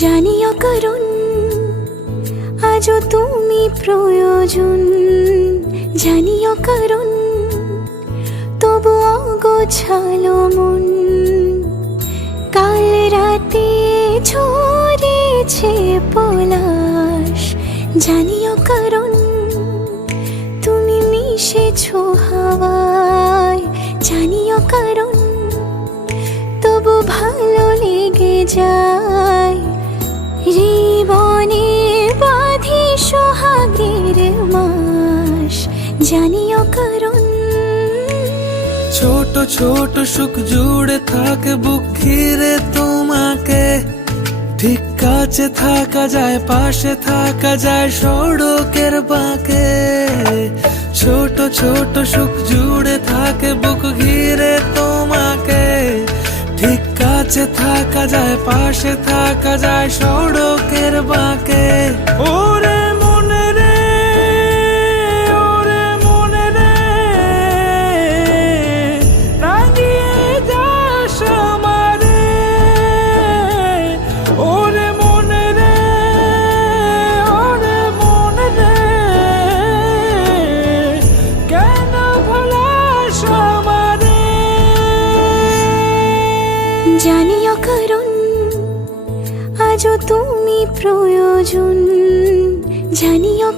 জানিও কারণ আজও তুমি প্রয়োজন, জানিও কারণ তবু অগোছালো মন। কাল রাতে ঝরেছে পলাশ, জানিও কারণ তুমি মিশেছো হাওয়ায়, জানিও কারণ তবু ভালো লেগে যায়। জীবনে বাঁধি সোহাগের মাস, জানিও কারণ ছোট ছোট সুখ জুড়ে থাকে বুক ঘিরে তোমাকে। ঠিক কাছে থাকা যায়, পাশে থাকা যায় সড়কের বাঁকে। ছোট ছোট সুখ জুড়ে থাকে বুক ঘিরে তোমাকে। ঠিক কাছে থাকা যায়, পাশে থাকা যায় সড়কের বাঁকে। ওরে মনে রে, ওরে মনে রে, রাঙিয়ে যাস আমারে। ওরে মনে রে, ওরে মনে রে, কেন ভোলাস আমারে। জানিও কারণ আজও তুমি প্রয়োজন, জানিও